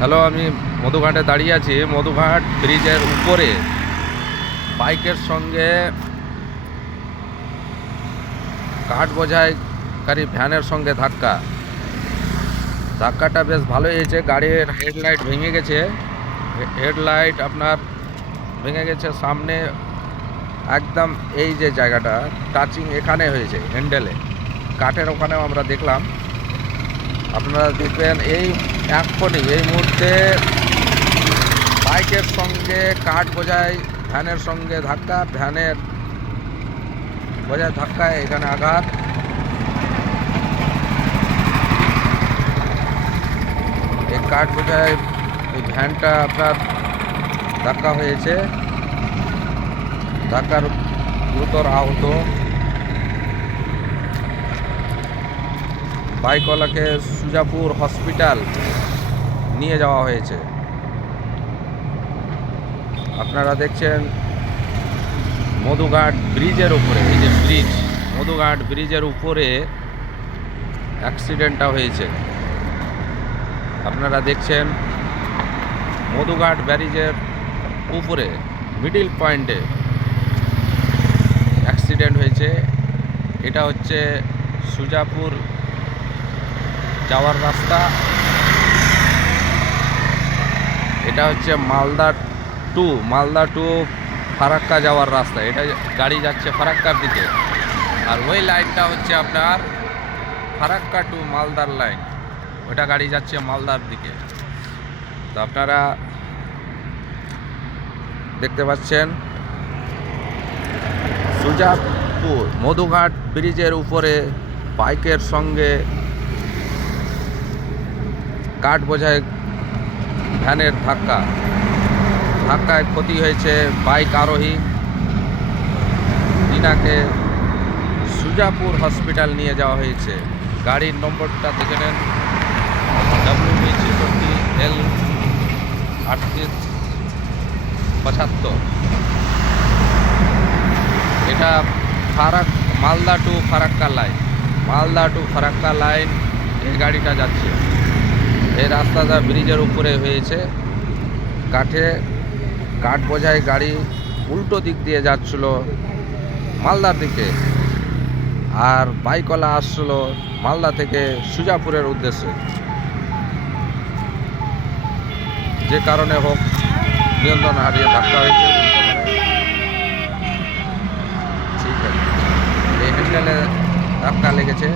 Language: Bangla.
হ্যালো, আমি মধুঘাটে দাঁড়িয়ে আছি। মধুঘাট ব্রিজের উপরে। বাইকের সঙ্গে কাঠ বোঝাইকারী ভ্যানের সঙ্গে ধাক্কা। ধাক্কাটা বেশ ভালোই হয়েছে। গাড়ির হেডলাইট ভেঙে গেছে। হেডলাইট আপনার ভেঙে গেছে সামনে। একদম এই যে জায়গাটা, টাচিং এখানে হয়েছে, হ্যান্ডেলে। কাঠের ওখানেও আমরা দেখলাম। আপনারা দেখবেন এই এখনই এই মুহূর্তে বাইকের সঙ্গে, কাঠ বোঝাই, ভ্যানের সঙ্গে ধাক্কা, ভ্যানের বোঝায় ধাক্কায় এখানে আঘাত। এই কাঠ বোঝায় এই ভ্যানটা আপনার ধাক্কা হয়েছে। ধাক্কার গুরুতর আহত। বাইকওয়ালাকে সুজাপুর হসপিটাল নিয়ে যাওয়া হয়েছে। আপনারা দেখছেন মধুঘাট ব্রিজের উপরে, এই যে ব্রিজ, মধুঘাট ব্রিজের উপরে অ্যাক্সিডেন্টটা হয়েছে। আপনারা দেখছেন মধুঘাট ব্যারিজের উপরে মিডিল পয়েন্টে অ্যাক্সিডেন্ট হয়েছে। এটা হচ্ছে সুজাপুর যাওয়ার রাস্তা। এটা হচ্ছে মালদা টু মালদা টু ফারাক্কা যাওয়ার রাস্তা। এটা গাড়ি যাচ্ছে ফারাক্কার দিকে। আর ওই লাইনটা হচ্ছে আপনার ফারাক্কা টু মালদার লাইন। ওটা গাড়ি যাচ্ছে মালদার দিকে। তো আপনারা দেখতে পাচ্ছেন সুজাপুর মধুঘাট ব্রিজের উপরে বাইকের সঙ্গে কাঠ বোঝায় ভ্যানের ধাক্কা। ধাক্কায় ক্ষতি হয়েছে বাইক আরোহী। টিনাকে সুজাপুর হসপিটাল নিয়ে যাওয়া হয়েছে। গাড়ির নম্বরটা দেখে নেন। ডাব্লিউ বি ছেষট্টি এল আটত্রিশ পঁচাত্তর। এটা ফারাক, Malda to Farakka line. Malda to Farakka line এই গাড়িটা যাচ্ছে। এই রাস্তাটা ব্রিজের উপরে হয়েছে। কাঠে কাঠ বোঝাই গাড়ি উল্টো দিক দিয়ে যাচ্ছিল, মালদার দিকে। আর বাইকওয়ালা আসছিল মালদা থেকে সুজাপুরের উদ্দেশ্যে। যে কারণে হোক নিয়ন্ত্রণ হারিয়ে ধাক্কা হয়েছে। ঠিক আছে। এই হ্যান্ডেলে ধাক্কা লেগেছে।